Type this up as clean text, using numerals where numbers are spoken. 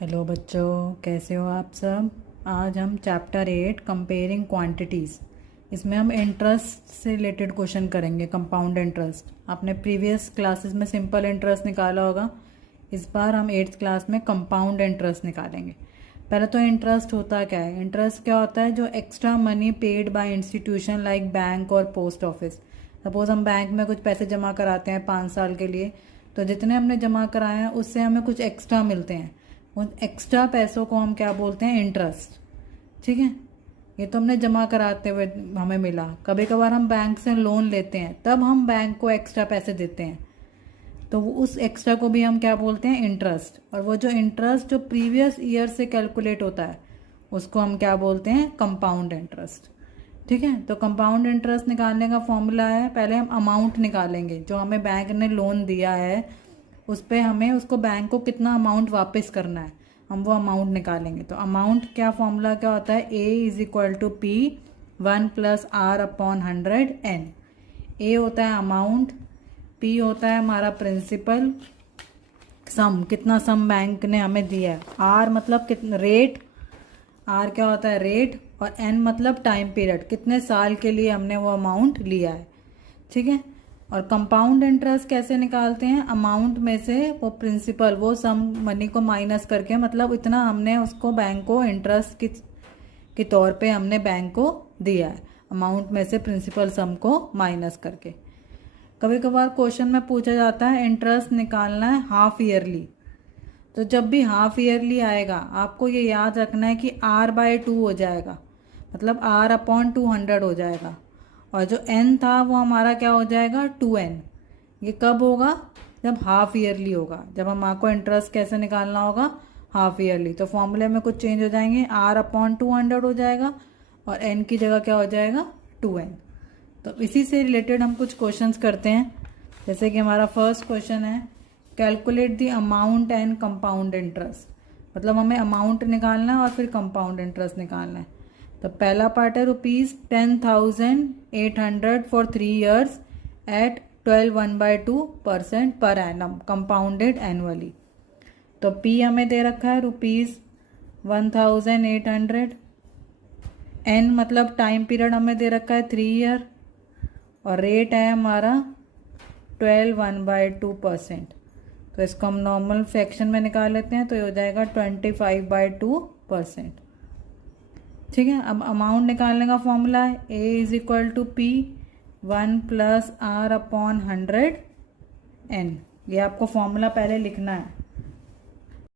Hello बच्चों, कैसे हो आप सब। आज हम चैप्टर 8 कंपेयरिंग क्वांटिटीज़, इसमें हम इंटरेस्ट से रिलेटेड क्वेश्चन करेंगे। कंपाउंड इंटरेस्ट आपने प्रीवियस क्लासेस में सिंपल इंटरेस्ट निकाला होगा। इस बार हम 8th क्लास में कंपाउंड इंटरेस्ट निकालेंगे। पहले तो इंटरेस्ट होता क्या है। इंटरेस्ट क्या होता है? जो extra money paid by institution like bank और पोस्ट ऑफिस। सपोज हम बैंक में कुछ पैसे जमा कराते हैं 5 साल के लिए, तो जितने हमने जमा कराए हैं उससे हमें कुछ एक्स्ट्रा मिलते हैं। उन एक्स्ट्रा पैसों को हम क्या बोलते हैं? इंटरेस्ट। ठीक है, ये तो हमने जमा कराते हुए हमें मिला। कभी कभार हम बैंक से लोन लेते हैं, तब हम बैंक को एक्स्ट्रा पैसे देते हैं, तो उस एक्स्ट्रा को भी हम क्या बोलते हैं? इंटरेस्ट। और वो जो इंटरेस्ट जो प्रीवियस ईयर से कैलकुलेट होता है उसको हम क्या बोलते हैं? Compound interest. ठीक है, तो कंपाउंड इंटरेस्ट निकालने का फॉर्मूला है, पहले हम अमाउंट निकालेंगे जो हमें बैंक ने लोन दिया है, उस पर हमें उसको बैंक को कितना अमाउंट वापस करना है, हम वो अमाउंट निकालेंगे। तो अमाउंट क्या फॉर्मूला क्या होता है? A is equal to P 1 plus R upon 100N। A होता है अमाउंट, P होता है हमारा प्रिंसिपल, सम कितना सम बैंक ने हमें दिया है, R मतलब कितना रेट, R क्या होता है? रेट, और N मतलब टाइम पीरियड, कितने साल के लिए हमने वो अमाउंट लिया है। ठीक है, और कंपाउंड इंटरेस्ट कैसे निकालते हैं? अमाउंट में से वो प्रिंसिपल, वो सम मनी को माइनस करके, मतलब इतना हमने उसको बैंक को इंटरेस्ट के तौर पे हमने बैंक को दिया है, अमाउंट में से प्रिंसिपल सम को माइनस करके। कभी कभार क्वेश्चन में पूछा जाता है इंटरेस्ट निकालना है हाफ ईयरली, तो जब भी हाफ ईयरली आएगा आपको ये याद रखना है कि R/2 हो जाएगा, मतलब R अपॉन 200 हो जाएगा, और जो n था वो हमारा क्या हो जाएगा? 2n। ये कब होगा? जब हाफ ईयरली होगा, जब हम आपको इंटरेस्ट कैसे निकालना होगा? Half yearly. तो फॉर्मूले में कुछ चेंज हो जाएंगे, R अपॉन 200 हो जाएगा और n की जगह क्या हो जाएगा? 2n। तो इसी से रिलेटेड हम कुछ क्वेश्चंस करते हैं। जैसे कि हमारा फर्स्ट क्वेश्चन है, calculate the amount and compound interest. मतलब हमें अमाउंट निकालना है और फिर कंपाउंड इंटरेस्ट निकालना है। तो पहला पार्ट है ₹10,800 for 3 years at 12.1/2% per annum compounded annually. तो P हमें दे रखा है ₹1,800, N मतलब टाइम पीरियड हमें दे रखा है 3 ईयर, और रेट है हमारा 12.1/2%। तो इसको हम नॉर्मल फ्रैक्शन में निकाल लेते हैं, तो ये हो जाएगा 25/2%। ठीक है, अब अमाउंट निकालने का फॉर्मूला है A is equal to P 1 plus R upon 100N। ये आपको फॉर्मूला पहले लिखना है।